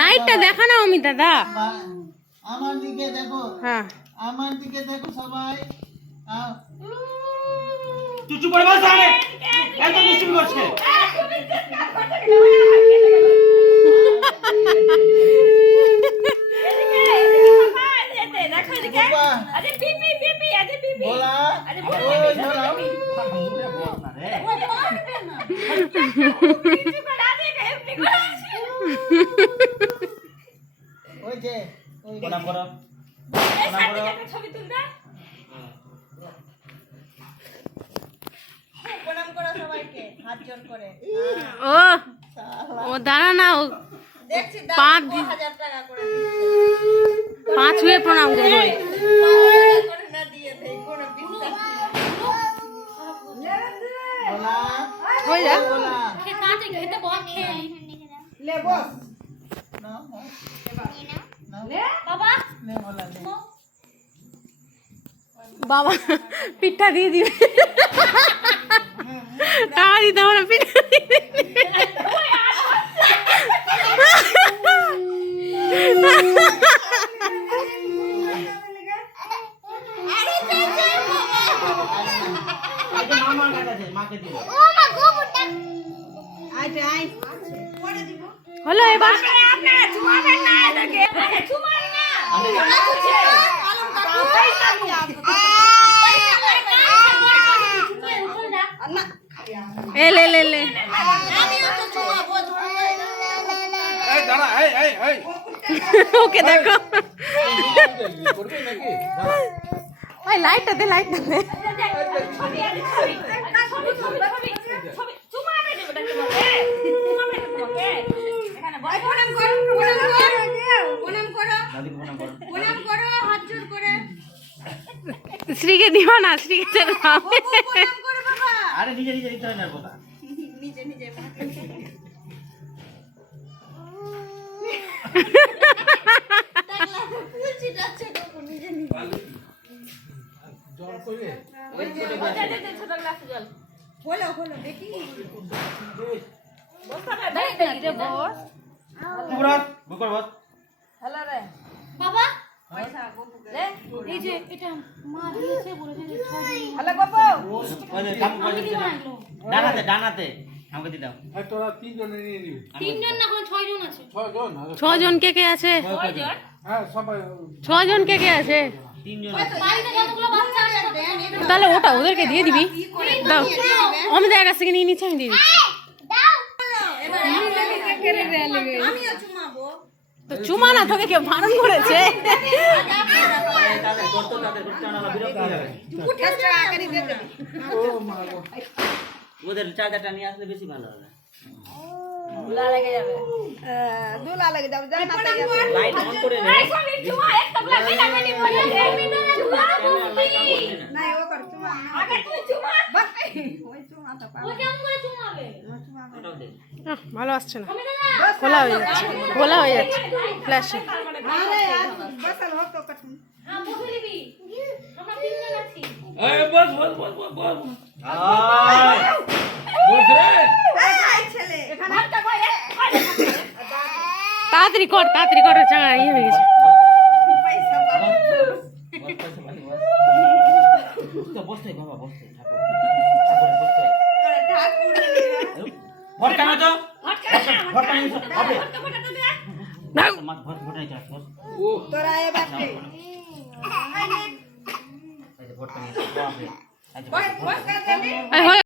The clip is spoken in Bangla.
লাইটটা দেখা না অমিত দাদা, আমার দিকে দেখো। হ্যাঁ আমার দিকে দেখো সবাই। চুচু করে বস আরে এত দুষ্টুমি করছে। ও দাঁড়া না, ও 5 ছুঁয়ে প্রণাম করবো। হয়ে যা বাবা, পিঠা দিয়ে দিবে, টাকা দিতে হবে না, পিঠা হলো এবার। ওকে দেখো, ওই লাইটটা দে, লাইটটা দে। শ্রীকে দিবা না, শ্রীকে আরে নিজে নিজে দিতে হয় না বাবা, নিজে নিজে ডানাতে আমাকে দিতাম। 6 জন কে কে আছে? 6 জন কে কে আছে? 3 জন। তাহলে ওটা ওদেরকে দিয়ে দিবি, দাও আমি দেখা কাছ থেকে নিয়ে নিচ্ছি, আমি দিয়ে দিচ্ছি। তো চুমা না, তোকে কেউ বারণ করেছে? ওদের চার্জারটা নিয়ে আসলে বেশি ভালো হবে। লাইট অন করে নে। ভালো আসছে না, খোলা হয়ে যাচ্ছে, খোলা হয়ে যাচ্ছে ফ্ল্যাশে। তাড়াতাড়ি কর, তাড়াতাড়ি কর, চাঙা ইয়ে হয়ে গেছে। বসতে বাবা, বসতে ভটকানো তো, ভটকানো হবে না, মাছ ভটকাই চাস ও তোরা এ বাপরে, এই যে ভটকানি আছে, বাপরে, আজ বস কর দে।